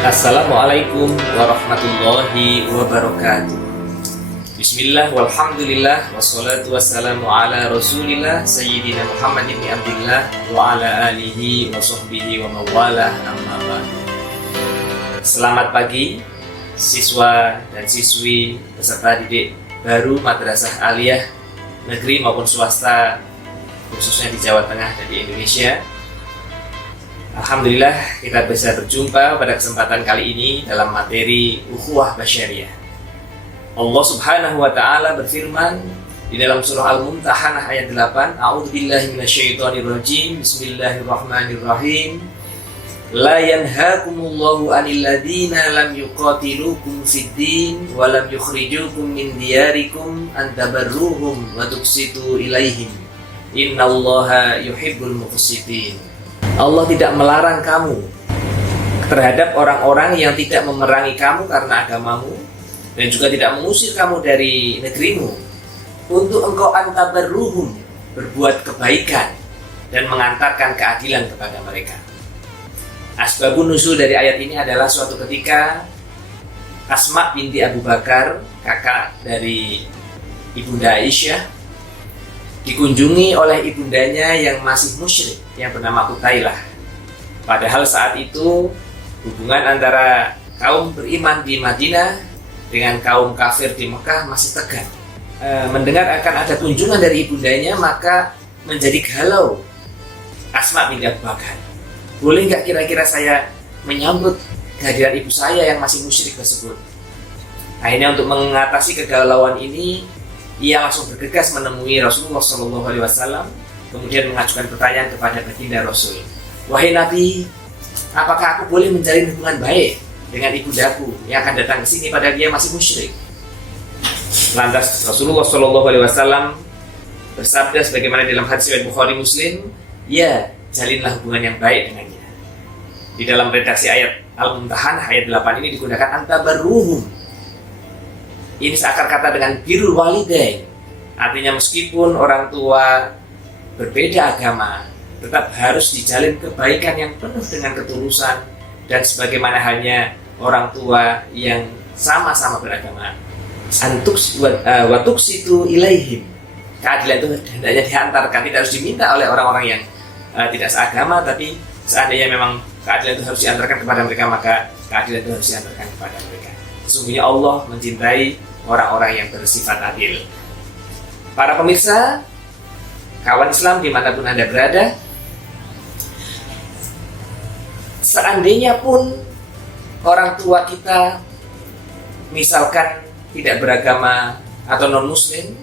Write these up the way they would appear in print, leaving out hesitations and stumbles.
Assalamualaikum warahmatullahi wabarakatuh. Bismillah walhamdulillah wassalatu wassalamu ala rasulillah Sayyidina Muhammad ibn Abdillah wa ala alihi wa sahbihi wa mawalah amma ba'du. Selamat pagi siswa dan siswi peserta didik baru Madrasah Aliyah negeri maupun swasta, khususnya di Jawa Tengah dan di Indonesia. Alhamdulillah kita bisa berjumpa pada kesempatan kali ini dalam materi Ukhuwah Basyariyah. Allah Subhanahu wa taala berfirman di dalam surah Al-Mumtahanah ayat 8, A'udzubillahi minasyaitonirrajim. Bismillahirrahmanirrahim. La yanhaakumullahu 'anil ladzina lam yuqatilukum fid-din wa lam yukhrijukum min diyarikum an tabarruhum wa tuqsitu ilaihim. Innallaha yuhibbul muqsitin. Allah tidak melarang kamu terhadap orang-orang yang tidak memerangi kamu karena agamamu dan juga tidak mengusir kamu dari negerimu untuk engkau antabarruhum, berbuat kebaikan dan mengantarkan keadilan kepada mereka. Asbabun nuzul dari ayat ini adalah suatu ketika Asma binti Abu Bakar, kakak dari Ibunda Aisyah, dikunjungi oleh ibundanya yang masih musyrik yang bernama Qutailah. Padahal saat itu hubungan antara kaum beriman di Madinah dengan kaum kafir di Mekah masih tegang. Mendengar akan ada kunjungan dari ibundanya, maka menjadi galau Asma binti Abu Bakar. Boleh nggak kira-kira saya menyambut kehadiran ibu saya yang masih musyrik tersebut? Akhirnya untuk mengatasi kegalauan ini, ia langsung bergegas menemui Rasulullah SAW, kemudian mengajukan pertanyaan kepada baginda Rasul. Wahai Nabi, apakah aku boleh menjalin hubungan baik dengan ibundaku yang akan datang ke sini padahal dia masih musyrik? Lantas Rasulullah SAW bersabda sebagaimana dalam hadis riwayat Bukhari Muslim, ya, jalinlah hubungan yang baik dengannya. Di dalam redaksi ayat Al-Mumtahanah ayat 8 ini digunakan antabarruhum. Ini seakar kata dengan birrul walidain. Artinya meskipun orang tua berbeda agama, tetap harus dijalin kebaikan yang penuh dengan ketulusan dan sebagaimana halnya orang tua yang sama-sama beragama. Watuksitu ilaihim. Keadilan itu hendaknya dihantarkan, tidak harus diminta oleh orang-orang yang tidak seagama, tapi seandainya memang keadilan itu harus diantarkan kepada mereka, maka keadilan itu harus diantarkan kepada mereka. Sesungguhnya Allah mencintai orang-orang yang bersifat adil. Para pemirsa, kawan Islam dimanapun Anda berada, seandainya pun orang tua kita misalkan tidak beragama atau non-muslim,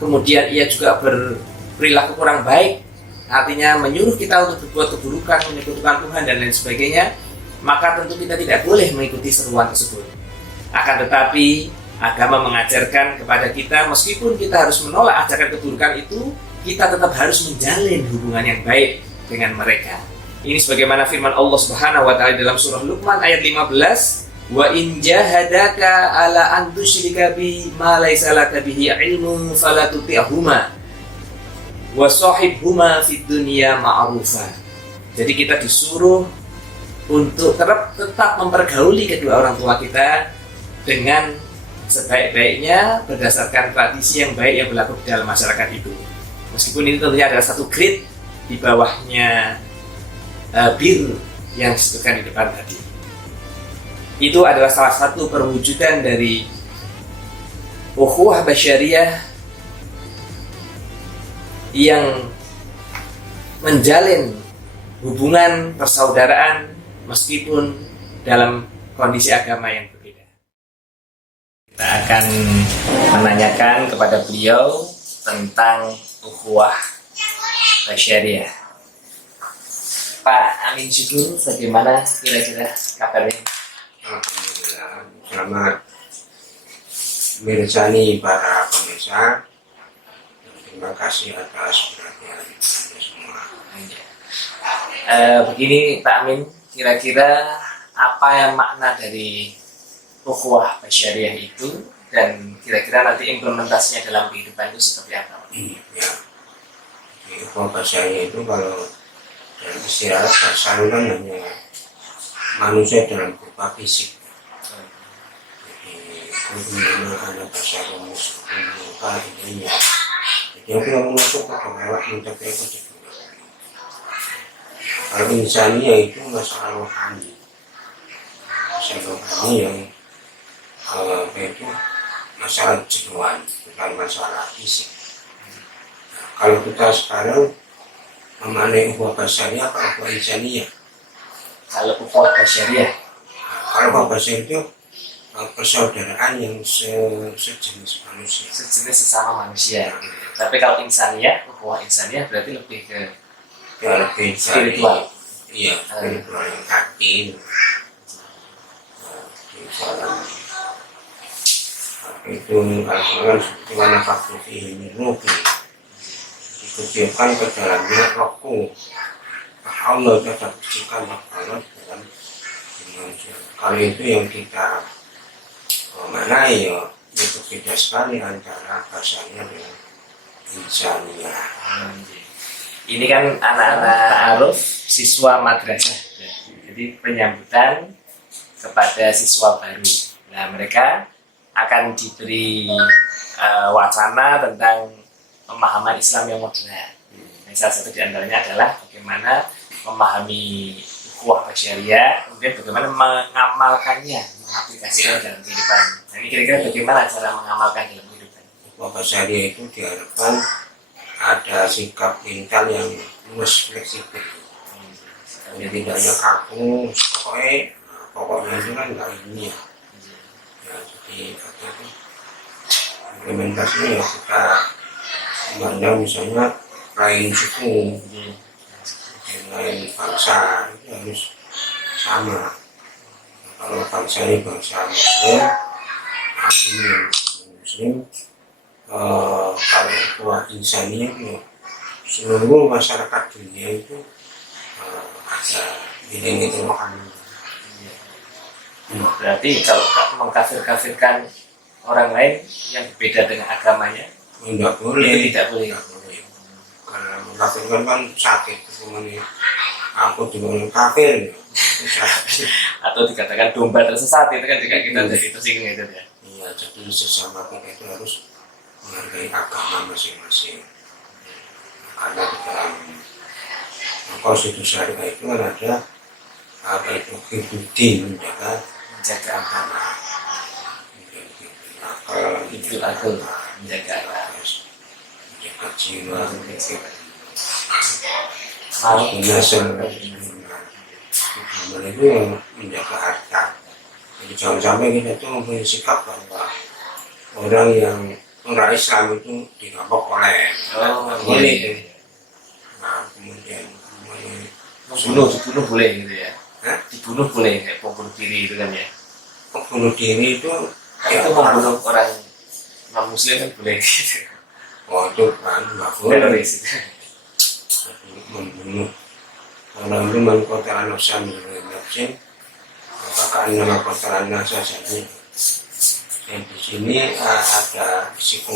kemudian ia juga berperilaku kurang baik, artinya menyuruh kita untuk berbuat keburukan, menyekutukan Tuhan dan lain sebagainya, maka tentu kita tidak boleh mengikuti seruan tersebut. Akan tetapi agama mengajarkan kepada kita, meskipun kita harus menolak ajakan keburukan itu, kita tetap harus menjalin hubungan yang baik dengan mereka. Ini sebagaimana firman Allah Subhanahu wa taala dalam surah Luqman ayat 15, wa in jahadaka ala an tusyrika bi ma laysa laka bihi ilmun fala tuti'huma wa shahibhuma fid dunya ma'rufa. Jadi kita disuruh untuk tetap mempergauli kedua orang tua kita dengan sebaik-baiknya berdasarkan tradisi yang baik yang berlaku di dalam masyarakat itu. Meskipun ini tentunya adalah satu grade di bawahnya bir yang disebutkan di depan tadi. Itu adalah salah satu perwujudan dari ukhuwah basyariyah yang menjalin hubungan persaudaraan meskipun dalam kondisi agama yang berbeda. Kita akan menanyakan kepada beliau tentang ukhuwah basyariyah. Pak Amin Syukur, bagaimana kira-kira kabarnya? Alhamdulillah, selamat mirsani para pemirsa. Terima kasih atas perhatiannya semua. Begini Pak Amin, kira-kira apa yang makna dari ukhuwah basyariyah itu dan kira-kira nanti implementasinya dalam kehidupan itu seperti apa? Ya, ukhuwah basyariyah itu kalau dalam istilah saluran hanya manusia dalam berupa fisik. Jadi bagaimana anak besar musuh ini ya. Jadi aku yang masuk ke lewat integrasi itu. Kalau insania itu masalah rohani. Masalah rohani yang itu masalah jenuhan, bukan masalah fisik. Nah, kalau kita sekarang memaknai ukhuwah basyariah atau ukhuwah insaniyah? Kalau ukhuwah basyariah, Kalau ukhuwah basyariah itu persaudaraan yang sejenis manusia. sejenis sesama manusia. Tapi kalau insaniyah, ukhuwah insaniyah berarti lebih ke Ya lebih spiritual. Iya, spiritual yang hati. Itu Al-Quran seperti mana faktor ini rugi dikucilkan ke dalamnya rohku. Allah tetap kecilkan Allah dalam manusia. Kalau itu yang kita mengenai ya itu beda sekali antara bahasanya dengan insaniyah. Ini kan anak-anak aruf siswa madrasah. Jadi penyambutan kepada siswa baru. Nah, mereka akan diberi wacana tentang pemahaman Islam yang moderat. Nah, salah satu di antaranya adalah bagaimana memahami ukhuwah basyariah, kemudian bagaimana mengamalkannya, mengaplikasikannya dalam kehidupan. Nah, ini kira-kira bagaimana cara mengamalkan dalam kehidupan? Ukhuwah basyariah itu diharapkan ada sikap mental yang luas, fleksibel. Jadi tidak hanya kaku, pokoknya itu kan nggak ilmiah. Ya, jadi apa itu implementasinya ya kita memandang misalnya lain suku, lain bangsa itu harus sama. Kalau bangsa ini bangsa Muslim, aslinya Muslim, kalau ukhuwah insaniyah itu seluruh masyarakat dunia itu ada ini itu makan. Berarti kalau mengkafir-kafirkan orang lain yang berbeda dengan agamanya, Tidak boleh. itu tidak boleh. Karena mengkafirkan kan sakit. Kemudian aku juga kafir. Atau dikatakan domba tersesat, itu kan juga kita jadi tersinggung itu ya. Iya, jadi sesama kita itu harus menghargai agama masing-masing. Karena di dalam konstitusi syariah itu kan ada apa itu hibudin menjaga Agama, akal, itu akal, menjaga agama. menjaga jiwa, Mau nasab itu yang menjaga harta. Jadi jangan sampai kita itu mempunyai sikap bahwa orang yang orang Islam itu dirampok oleh boleh. Nah kemudian dibunuh boleh gitu ya. Hah? Dibunuh boleh kayak pembunuh diri itu kan ya. bunuh diri itu Itu membunuh orang non muslim kan boleh gitu. oh itu kan nggak boleh Teroris itu. membunuh orang itu mengkotaran nafsa menurut nafsin apakah nama kotaran nafsa saja. Dan di sini ada risiko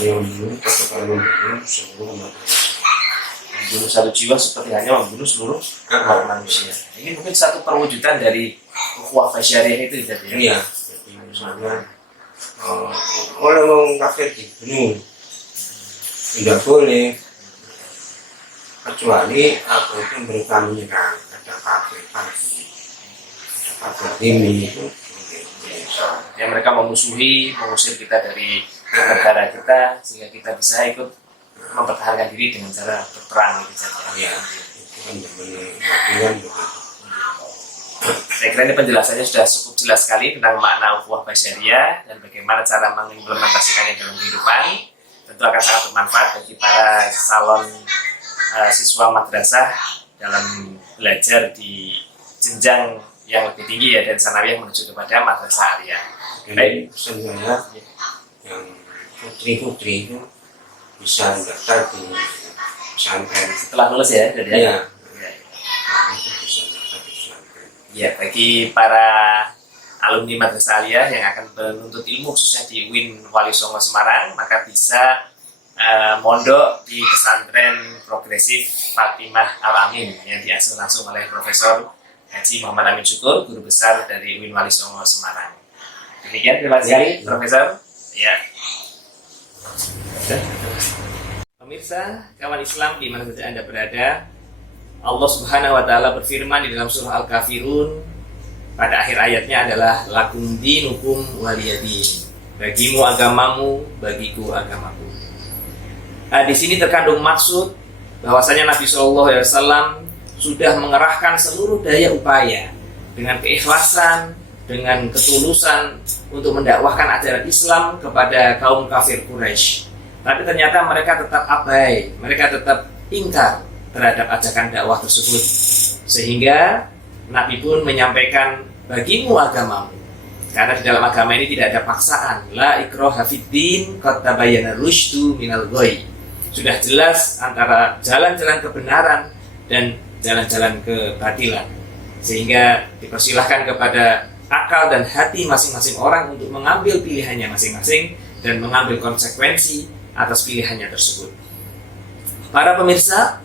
yang membunuh ketika membunuh seluruh manusia. Membunuh satu jiwa seperti hanya membunuh seluruh umat manusia. Ini mungkin satu perwujudan dari ukhuwah basyariah itu ya. Iya, jadi misalnya orang mau kafir dibunuh tidak boleh kecuali aku itu mereka menyerang ada kafir ini itu Yang mereka memusuhi, mengusir kita dari negara kita sehingga kita bisa ikut mempertahankan diri dengan cara berperang gitu saja. ya itu kan dengan Saya kira ini penjelasannya sudah cukup jelas sekali tentang makna ukhuwah basyariah dan bagaimana cara mengimplementasikannya dalam kehidupan. Tentu akan sangat bermanfaat bagi para calon siswa madrasah dalam belajar di jenjang yang lebih tinggi ya, dari sanawiyah menuju kepada madrasah aliyah. Baik, pesan saya yang putri-putri itu bisa daftar di pesantren. Setelah lulus ya, jadi ya. Iya. Ya. Itu bisa daftar di pesantren. Ya, bagi para alumni madrasah aliyah yang akan menuntut ilmu khususnya di UIN Wali Songo Semarang, maka bisa mondok di pesantren progresif Fatimah Al-Amin yang diasuh langsung oleh Profesor Haji Muhammad Amin Syukur, Guru Besar dari UIN Wali Songo Semarang. Demikian, terima kasih Profesor. Ya. Pemirsa, kawan Islam di mana saja Anda berada, Allah Subhanahu wa taala berfirman di dalam surah Al-Kafirun pada akhir ayatnya adalah lakum dinukum waliyadin. Bagimu agamamu, bagiku agamaku. Di sini terkandung maksud bahwasanya Nabi SAW sudah mengerahkan seluruh daya upaya dengan keikhlasan, dengan ketulusan untuk mendakwahkan ajaran Islam kepada kaum kafir Quraisy. Tapi ternyata mereka tetap abai, mereka tetap ingkar terhadap ajakan dakwah tersebut. Sehingga Nabi pun menyampaikan bagimu agamamu. Karena di dalam agama ini tidak ada paksaan. La ikraha fiddin qad tabayyana rusydu minal ghayy. Sudah jelas antara jalan-jalan kebenaran dan jalan-jalan kebatilan. Sehingga dipersilahkan kepada akal dan hati masing-masing orang untuk mengambil pilihannya masing-masing dan mengambil konsekuensi atas pilihannya tersebut. Para pemirsa,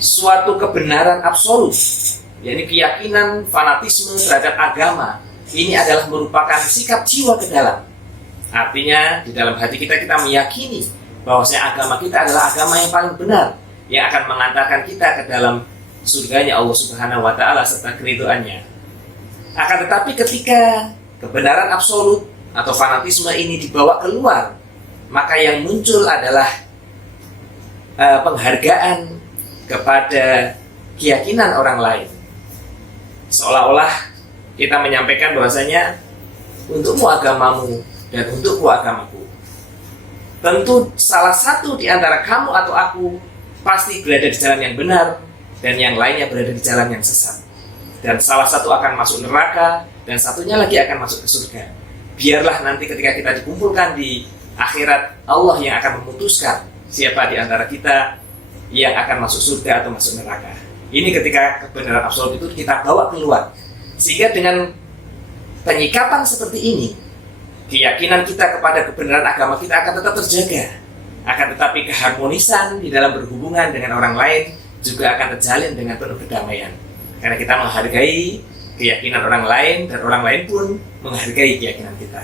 suatu kebenaran absolut, yakni keyakinan fanatisme terhadap agama, ini adalah merupakan sikap jiwa ke dalam. Artinya di dalam hati kita meyakini bahwasanya agama kita adalah agama yang paling benar, yang akan mengantarkan kita ke dalam surganya Allah Subhanahu wa taala serta keridhoannya. Akan tetapi ketika kebenaran absolut atau fanatisme ini dibawa keluar, maka yang muncul adalah penghargaan kepada keyakinan orang lain. Seolah-olah kita menyampaikan bahwasanya untukmu agamamu dan untukku agamaku. Tentu salah satu di antara kamu atau aku pasti berada di jalan yang benar dan yang lainnya berada di jalan yang sesat. Dan salah satu akan masuk neraka dan satunya lagi akan masuk ke surga. Biarlah nanti ketika kita dikumpulkan di akhirat, Allah yang akan memutuskan siapa di antara kita yang akan masuk surga atau masuk neraka. Ini ketika kebenaran absolut itu kita bawa keluar. Sehingga dengan penyikapan seperti ini, keyakinan kita kepada kebenaran agama kita akan tetap terjaga. Akan tetapi keharmonisan di dalam berhubungan dengan orang lain juga akan terjalin dengan penuh kedamaian. Karena kita menghargai keyakinan orang lain dan orang lain pun menghargai keyakinan kita.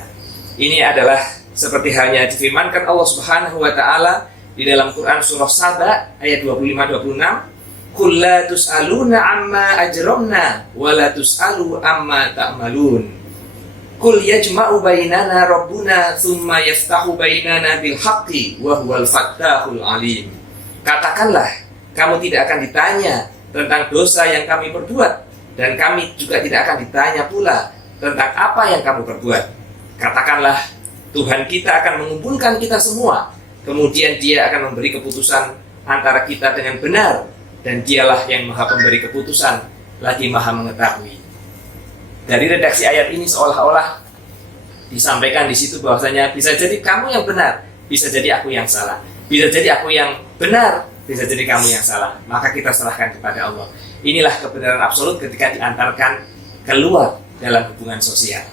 Ini adalah seperti halnya difirmankan Allah Subhanahu wa taala di dalam Quran surah Saba ayat 25-26, "Qul la tus'aluna amma ajramna wa la tus'alu amma ta'malun. Qul yajma'u bainana rabbuna tsumma yaftahu bainana bil haqqi wa huwal fattahul alim." Katakanlah, kamu tidak akan ditanya tentang dosa yang kami perbuat dan kami juga tidak akan ditanya pula tentang apa yang kamu perbuat. Katakanlah, Tuhan kita akan mengumpulkan kita semua, kemudian Dia akan memberi keputusan antara kita dengan benar, dan Dialah yang Maha Pemberi keputusan, lagi Maha mengetahui. Dari redaksi ayat ini seolah-olah disampaikan di situ bahwasanya bisa jadi kamu yang benar, bisa jadi aku yang salah, bisa jadi aku yang benar, bisa jadi kamu yang salah. Maka kita serahkan kepada Allah. Inilah kebenaran absolut ketika diantarkan keluar dalam hubungan sosial.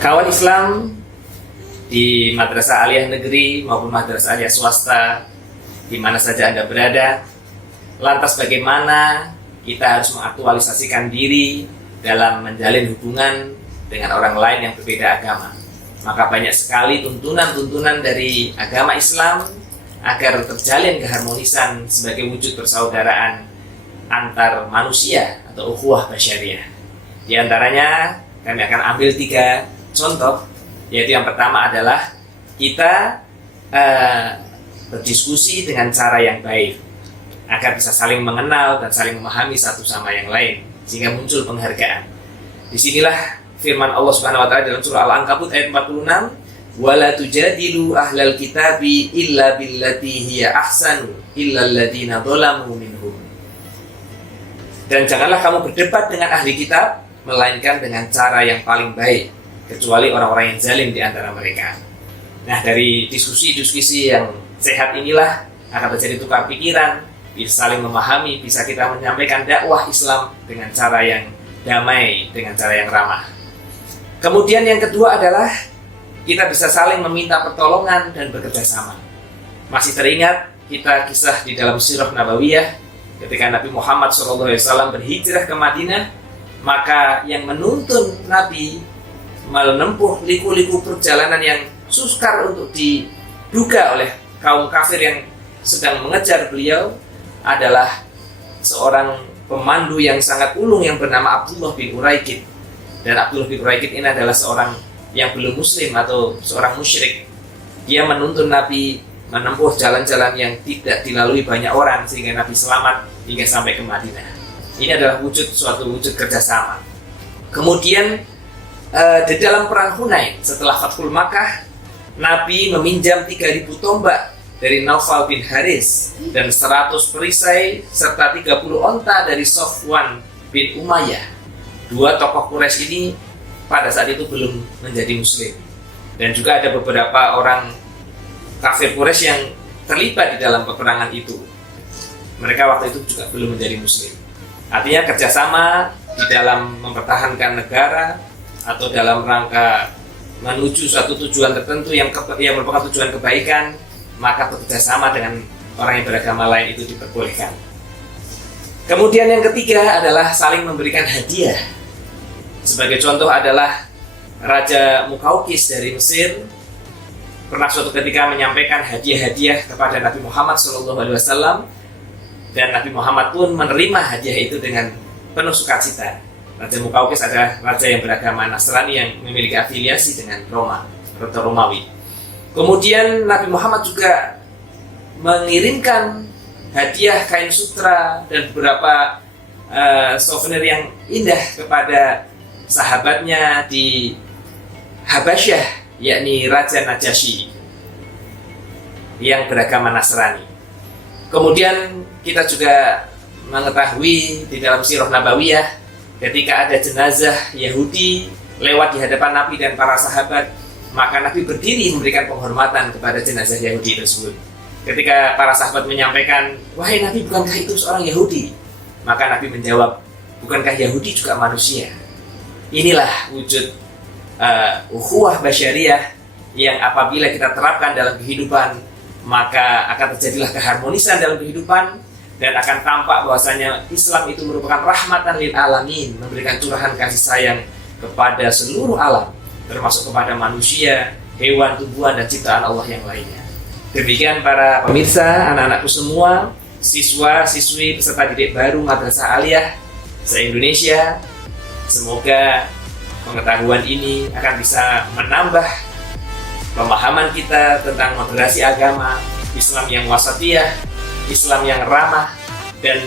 Kawan Islam di madrasah aliyah negeri maupun madrasah aliyah swasta, di mana saja Anda berada, lantas bagaimana kita harus mengaktualisasikan diri dalam menjalin hubungan dengan orang lain yang berbeda agama. Maka banyak sekali tuntunan-tuntunan dari agama Islam agar terjalin keharmonisan sebagai wujud persaudaraan antar manusia atau ukhuwah basyariah. Di antaranya kami akan ambil 3 contoh, yaitu yang pertama adalah kita berdiskusi dengan cara yang baik agar bisa saling mengenal dan saling memahami satu sama yang lain sehingga muncul penghargaan. Disinilah firman Allah Subhanahu wa taala dalam surah Al-Ankabut ayat 46, "Wala tujadilu ahlal kitabi illa billati hiya ahsanu illa alladziina dzalamu minhum." Dan janganlah kamu berdebat dengan ahli kitab melainkan dengan cara yang paling baik, kecuali orang-orang yang zalim di antara mereka. Nah, dari diskusi-diskusi yang sehat inilah akan terjadi tukar pikiran, bisa saling memahami, bisa kita menyampaikan dakwah Islam dengan cara yang damai, dengan cara yang ramah. Kemudian yang kedua adalah kita bisa saling meminta pertolongan dan bekerja sama. Masih teringat kita kisah di dalam Sirah Nabawiyah ketika Nabi Muhammad SAW berhijrah ke Madinah, maka yang menuntun Nabi menempuh liku-liku perjalanan yang sukar untuk diduga oleh kaum kafir yang sedang mengejar beliau adalah seorang pemandu yang sangat ulung yang bernama Abdullah bin Uraikid. Dan Abdullah bin Uraikid ini adalah seorang yang belum muslim atau seorang musyrik. Dia menuntun Nabi menempuh jalan-jalan yang tidak dilalui banyak orang sehingga Nabi selamat hingga sampai ke Madinah. Ini adalah suatu wujud kerjasama. Kemudian di dalam perang Hunain setelah Fathul Makkah, Nabi meminjam 3.000 tombak dari Naufal bin Haris dan 100 perisai serta 30 onta dari Sofwan bin Umayyah. Dua tokoh Quraisy ini pada saat itu belum menjadi muslim. Dan juga ada beberapa orang kafir Quraisy yang terlibat di dalam peperangan itu. Mereka waktu itu juga belum menjadi muslim. Artinya kerjasama di dalam mempertahankan negara atau dalam rangka menuju suatu tujuan tertentu yang merupakan tujuan kebaikan, maka bekerjasama dengan orang yang beragama lain itu diperbolehkan. Kemudian yang ketiga adalah saling memberikan hadiah. Sebagai contoh adalah Raja Mukaukis dari Mesir pernah suatu ketika menyampaikan hadiah-hadiah kepada Nabi Muhammad SAW, dan Nabi Muhammad pun menerima hadiah itu dengan penuh sukacita. Raja Mukaukis adalah raja yang beragama Nasrani yang memiliki afiliasi dengan Roma atau Romawi. Kemudian Nabi Muhammad juga mengirimkan hadiah kain sutra dan beberapa souvenir yang indah kepada sahabatnya di Habasyah, yakni Raja Najasyi yang beragama Nasrani. Kemudian kita juga mengetahui di dalam Sirah Nabawiyah, ketika ada jenazah Yahudi lewat di hadapan Nabi dan para sahabat, maka Nabi berdiri memberikan penghormatan kepada jenazah Yahudi tersebut. Ketika para sahabat menyampaikan, "Wahai Nabi, bukankah itu seorang Yahudi?" Maka Nabi menjawab, "Bukankah Yahudi juga manusia?" Inilah wujud ukhuwah basyariyah yang apabila kita terapkan dalam kehidupan, maka akan terjadilah keharmonisan dalam kehidupan dan akan tampak bahwasanya Islam itu merupakan rahmatan lil alamin, memberikan curahan kasih sayang kepada seluruh alam, termasuk kepada manusia, hewan, tumbuhan, dan ciptaan Allah yang lainnya. Demikian para pemirsa, anak-anakku semua, siswa-siswi peserta didik baru Madrasah Aliyah se-Indonesia, semoga pengetahuan ini akan bisa menambah pemahaman kita tentang moderasi agama, Islam yang wasatiyah, Islam yang ramah, dan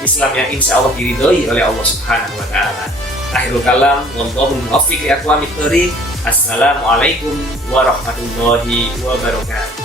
Islam yang insya Allah diridhoi oleh Allah Subhanahu wa Ta'ala. Akhirul kalam, wallahu muwaffiq li aqwamit thoriq. Assalamualaikum warahmatullahi wabarakatuh.